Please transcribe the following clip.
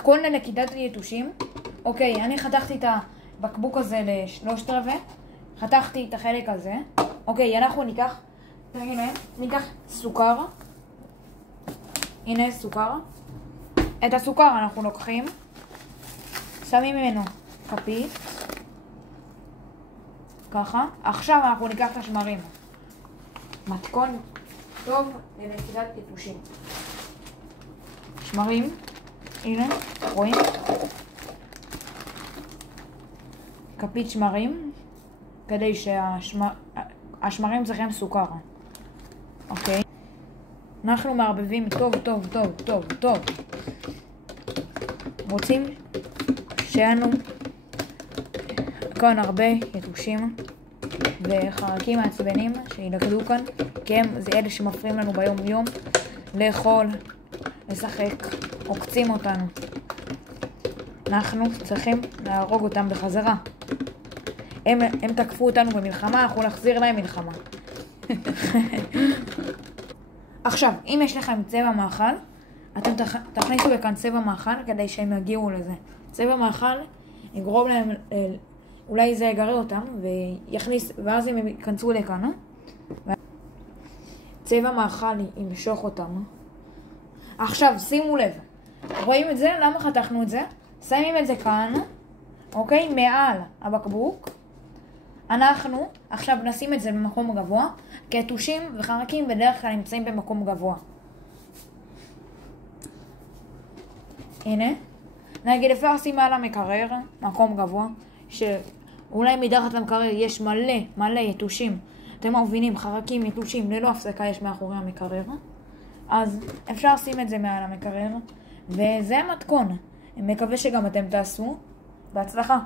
מתכון לנקידת יתושים. אוקיי, אני חתכתי את הבקבוק הזה ל3/4, חתכתי את החלק הזה. אוקיי, אנחנו ניקח סוכר. הנה סוכר. את הסוכר אנחנו לוקחים, שמים ממנו כפית, ככה. עכשיו אנחנו ניקח את השמרים. מתכון טוב לנקידת יתושים. שמרים, הנה, רואים? כפית שמרים, כדי שהשמרים צריכים סוכר. אוקיי. אנחנו מערבבים טוב, טוב, טוב, טוב, טוב. רוצים שיהיו כאן הרבה יתושים וחרקים מעצבנים שילכדו כאן, כי זה אלה שמפריעים לנו ביום יום לאכול, לשחק, עוקצים אותנו. אנחנו צריכים להרוג אותם בחזרה. הם תקפו אותנו במלחמה, אנחנו נחזיר להם מלחמה. עכשיו, אם יש לכם צבע מאכל, אתם תכניסו לכאן צבע מאכל כדי שהם יגיעו לזה. צבע מאכל יגרום להם, אולי זה יגרה אותם ואז הם ייכנסו לכאן. צבע מאכל ימשוך אותם. עכשיו, שימו לב. רואים את זה? למה חתכנו את זה? שמים את זה כאן, אוקיי? מעל הבקבוק. אנחנו עכשיו נשים את זה במקום גבוה, כי יתושים וחרקים בדרך כלל נמצאים במקום גבוה. הנה. נגיד אפשר לשים מעל המקרר, מקום גבוה, שאולי מתחת למקרר יש מלא יתושים. אתם מבינים, חרקים, יתושים, ללא הפסקה יש מאחורי המקרר. אז אפשר לשים את זה מעל המקרר, וזה המתכון. אני מקווה שגם אתם תעשו. בהצלחה.